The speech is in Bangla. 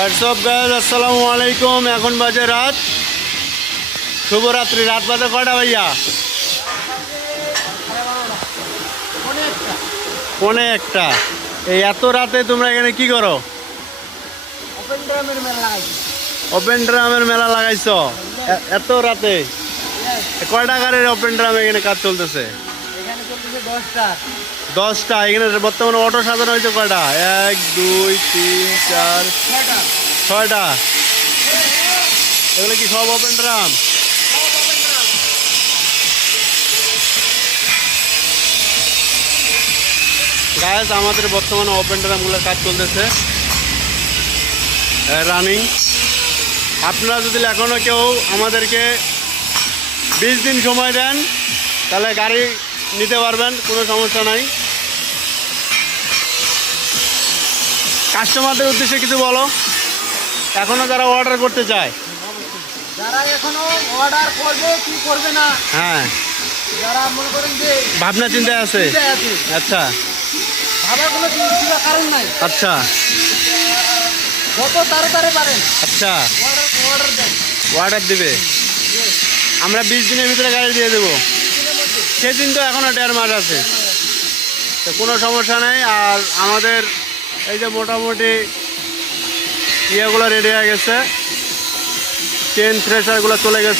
হোয়াটসঅ্যাপ গাইজ, আসসালামু আলাইকুম। এখন বাজে রাত, শুভরাত্রি। রাত বাজে কয়টা ভাইয়া? 1:45। এই এত রাতে তোমরা এখানে কি করো? ওপেন ড্রামের মেলা লাগাইছো এত রাতে? কয়টা গাড়ির ওপেন ড্রাম এখানে কাজ চলতেছে? 10টা। এখানে বর্তমানে অটো সাজানো হয়েছে কয়টা? 1 2 3 4 6টা। এগুলো কি সব ওপেন ড্রাম? গাইস, আমাদের বর্তমানে ওপেন ড্রামগুলোর কাজ চলতেছে, রানিং। আপনারা যদি এখনও কেউ আমাদেরকে 20 দিন সময় দেন তাহলে গাড়ি নিতে পারবেন, কোনো সমস্যা নাই। কাস্টমারদের উদ্দেশ্যে কিছু বলো, এখনও যারা অর্ডার করতে চায়। যারা এখনো অর্ডার করবে কি করবে না, হ্যাঁ, যারা মনে করেন যে ভাবনা চিন্তায় আছে। চিন্তায় আছে, আচ্ছা ভাবার কোনো চিন্তা কারণ নাই। আচ্ছা যত তাড়াতাড়ি পারেন আচ্ছা অর্ডার দেন। অর্ডার দিবে, আমরা 20 দিনের ভিতরে গাড়ি দিয়ে দেবো। সেদিন তো এখনও 1.5 মাস আছে, তো কোনো সমস্যা নেই। আর আমাদের এই যে মোটামুটি ইয়েগুলো রেডি হয়ে গেছে, চেন থ্রেশারগুলো চলে গেছে।